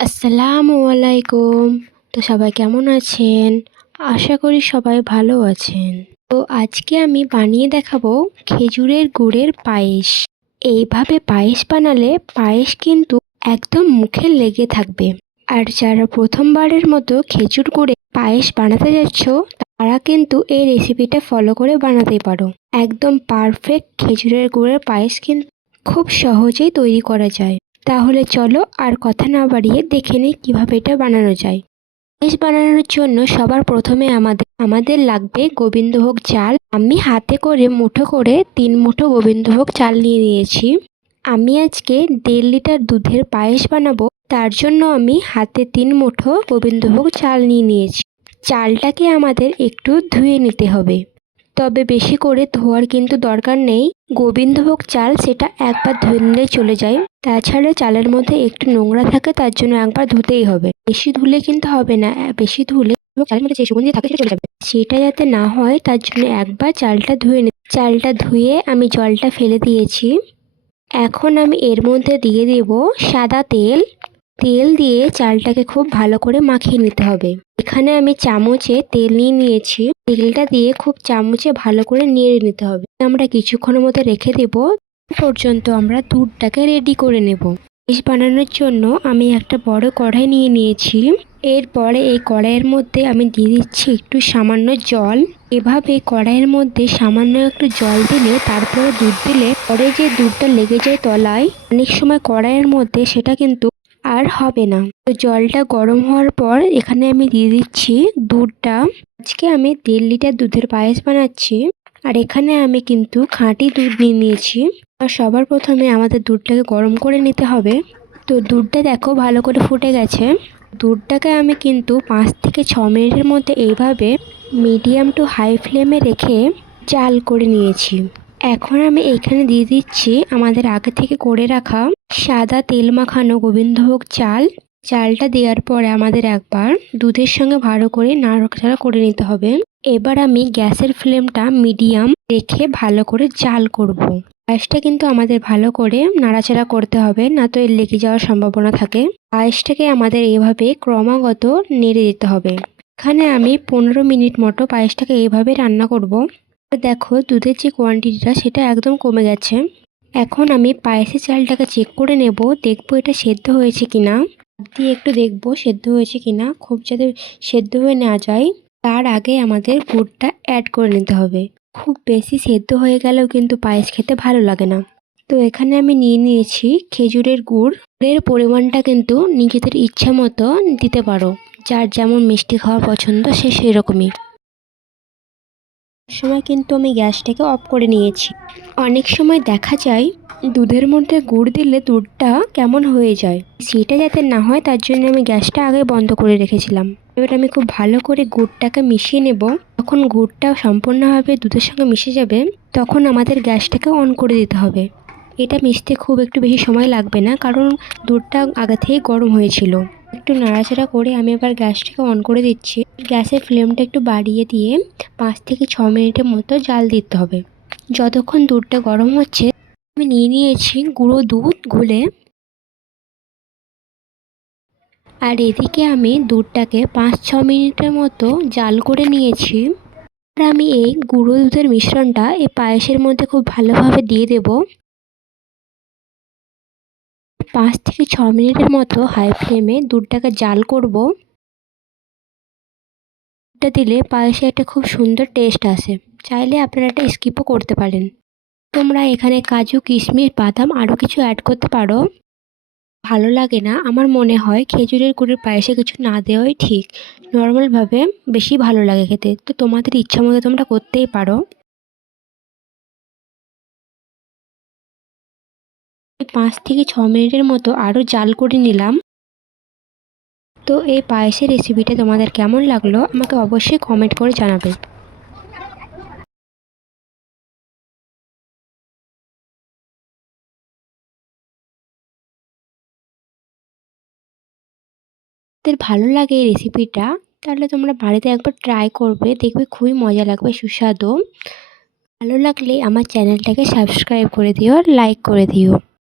আসসালামু আলাইকুম। তো সবাই কেমন আছেন? আশা করি সবাই ভালো আছেন। তো আজকে আমি বানিয়ে দেখাবো খেজুরের গুড়ের পায়েস। এইভাবে পায়েস বানালে পায়েস কিন্তু একদম মুখে লেগে থাকবে। আর যারা প্রথমবারের মতো খেজুর গুড়ে পায়েস বানাতে যাচ্ছ তারা কিন্তু এই রেসিপিটা ফলো করে বানাতে পারো। একদম পারফেক্ট খেজুরের গুড়ের পায়েস কিন্তু খুব সহজেই তৈরি করা যায়। তাহলে চলো আর কথা না বাড়িয়ে দেখে নিই কীভাবে এটা বানানো যায়। পায়েস বানানোর জন্য সবার প্রথমে আমাদের লাগবে গোবিন্দভোগ চাল। আমি হাতে করে মুঠো করে 3 মুঠো গোবিন্দভোগ চাল নিয়ে নিয়েছি। আমি আজকে 1.5 লিটার দুধের পায়েস বানাবো, তার জন্য আমি হাতে 3 মুঠো গোবিন্দভোগ চাল নিয়ে নিয়েছি। চালটাকে আমাদের একটু ধুয়ে নিতে হবে, তবে বেশি করে ধোয়ার কিন্তু দরকার নেই। গোবিন্দভোগ চাল সেটা একবার ধুয়ে নিলে চলে যায়। তাছাড়া চালের মধ্যে একটু নোংরা থাকে, তার জন্য একবার ধুতেই হবে। বেশি ধুলে কিন্তু হবে না, বেশি ধুলে চালের মধ্যে যে সুগন্ধি থাকে সেটা চলে যাবে। সেটা যাতে না হয় তার জন্য একবার চালটা ধুয়ে চালটা ধুয়ে আমি জলটা ফেলে দিয়েছি। এখন আমি এর মধ্যে দিয়ে দেব সাদা তেল। তেল দিয়ে চালটাকে খুব ভালো করে মাখিয়ে নিতে হবে। এখানে আমি চামচে তেল নিয়ে নিয়েছি। তেলটা দিয়ে খুব চামচে ভালো করে নেড়ে নিতে হবে। আমরা কিছুক্ষণের মতো রেখে দেব পর্যন্ত আমরা দুধটাকে রেডি করে নেব। পায়েস বানানোর জন্য আমি একটা বড় কড়াই নিয়ে নিয়েছি। এরপরে এই কড়াইয়ের মধ্যে আমি দিয়ে দিচ্ছি একটু সামান্য জল। এভাবে কড়াইয়ের মধ্যে সামান্য একটু জল দিলে তারপরে দুধ দিলে পরে যে দুধটা লেগে যায় তলায়, অনেক সময় কড়াইয়ের মধ্যে, সেটা কিন্তু আর হবে না। তো জলটা গরম হওয়ার পর এখানে আমি দিয়ে দিচ্ছি দুধটা। আজকে আমি 1.5 লিটার দুধের পায়েস বানাচ্ছি, আর এখানে আমি কিন্তু খাঁটি দুধ নিয়ে নিয়েছি। আর সবার প্রথমে আমাদের দুধটাকে গরম করে নিতে হবে। তো দুধটা দেখো ভালো করে ফুটে গেছে। দুধটাকে আমি কিন্তু 5 থেকে 6 মিনিটের মধ্যে এইভাবে মিডিয়াম টু হাই ফ্লেমে রেখে জাল করে নিয়েছি। এখন আমি এখানে দিয়ে দিচ্ছি আমাদের আগে থেকে করে রাখা সাদা তেল মাখানো গোবিন্দভোগ চাল। চালটা দেওয়ার পরে আমাদের একবার দুধের সঙ্গে ভালো করে নাড়াচাড়া করে নিতে হবে। এবার আমি গ্যাসের ফ্লেমটা মিডিয়াম রেখে ভালো করে জাল করব। পায়েসটা কিন্তু আমাদের ভালো করে নাড়াচাড়া করতে হবে, না তো এর লেগে যাওয়ার সম্ভাবনা থাকে। পায়েসটাকে আমাদের এভাবে ক্রমাগত নেড়ে দিতে হবে। এখানে আমি 15 মিনিট মতো পায়েসটাকে এইভাবে রান্না করব। দেখো দুধের যে কোয়ান্টিটিটা সেটা একদম কমে গেছে। এখন আমি পায়েসের চালটাকে চেক করে নেব, দেখবো এটা সেদ্ধ হয়েছে কিনা। দিয়ে একটু দেখবো সেদ্ধ হয়েছে কিনা, খুব যাতে সেদ্ধ হয়ে না যায় তার আগে আমাদের গুড়টা অ্যাড করে নিতে হবে। খুব বেশি সেদ্ধ হয়ে গেলেও কিন্তু পায়েস খেতে ভালো লাগে না। তো এখানে আমি নিয়ে নিয়েছি খেজুরের গুড়। গুড়ের পরিমাণটা কিন্তু নিজেদের ইচ্ছা মতো দিতে পারো, যার যেমন মিষ্টি খাওয়া পছন্দ সে সেরকমই। সময় কিন্তু আমি গ্যাসটাকে অফ করে নিয়েছি। অনেক সময় দেখা যায় দুধের মধ্যে গুড় দিলে দুধটা কেমন হয়ে যায়, সেটা যাতে না হয় তার জন্য আমি গ্যাসটা আগে বন্ধ করে রেখেছিলাম। এবার আমি খুব ভালো করে গুড়টাকে মিশিয়ে নেব। যখন গুড়টা সম্পূর্ণভাবে দুধের সঙ্গে মিশে যাবে তখন আমাদের গ্যাসটাকে অন করে দিতে হবে। এটা মিশতে খুব একটু বেশি সময় লাগবে না, কারণ দুধটা আগে থেকেই গরম হয়েছিল। একটু নাড়াচাড়া করে আমি এবার গ্যাসটাকে অন করে দিচ্ছি। গ্যাসের ফ্লেমটা একটু বাড়িয়ে দিয়ে 5 থেকে 6 মিনিটের মতো জাল দিতে হবে। যতক্ষণ দুধটা গরম হচ্ছে আমি নিয়ে নিয়েছি গুঁড়ো দুধ গুলে। আর এদিকে আমি দুধটাকে 5-6 মিনিটের মতো জাল করে নিয়েছি। আর আমি এই গুঁড়ো দুধের মিশ্রণটা এই পায়েসের মধ্যে খুব ভালোভাবে দিয়ে দেব। 5 থেকে 6 মিনিটের মতো হাই ফ্লেমে দুধটাকে জাল করব। দুধটা দিলে পায়েসে একটা খুব সুন্দর টেস্ট আসে। চাইলে আপনারা এটা স্কিপও করতে পারেন। তোমরা এখানে কাজু, কিশমিশ, বাদাম আরও কিছু অ্যাড করতে পারো। ভালো লাগে না, আমার মনে হয় খেজুরের গুড়ের পায়েসে কিছু না দেওয়াই ঠিক। নর্মালভাবে বেশি ভালো লাগে খেতে। তো তোমাদের ইচ্ছা মতো তোমরা করতেই পারো। 5 থেকে 6 মিনিটের মতো আরও জাল করে নিলাম। তো এই পায়েসের রেসিপিটা তোমাদের কেমন লাগলো আমাকে অবশ্যই কমেন্ট করে জানাবে। তোমাদের ভালো লাগে এই রেসিপিটা তাহলে তোমরা বাড়িতে একবার ট্রাই করবে, দেখবে খুবই মজা লাগবে, সুস্বাদু। ভালো লাগলে আমার চ্যানেলটাকে সাবস্ক্রাইব করে দিও, লাইক করে দিও।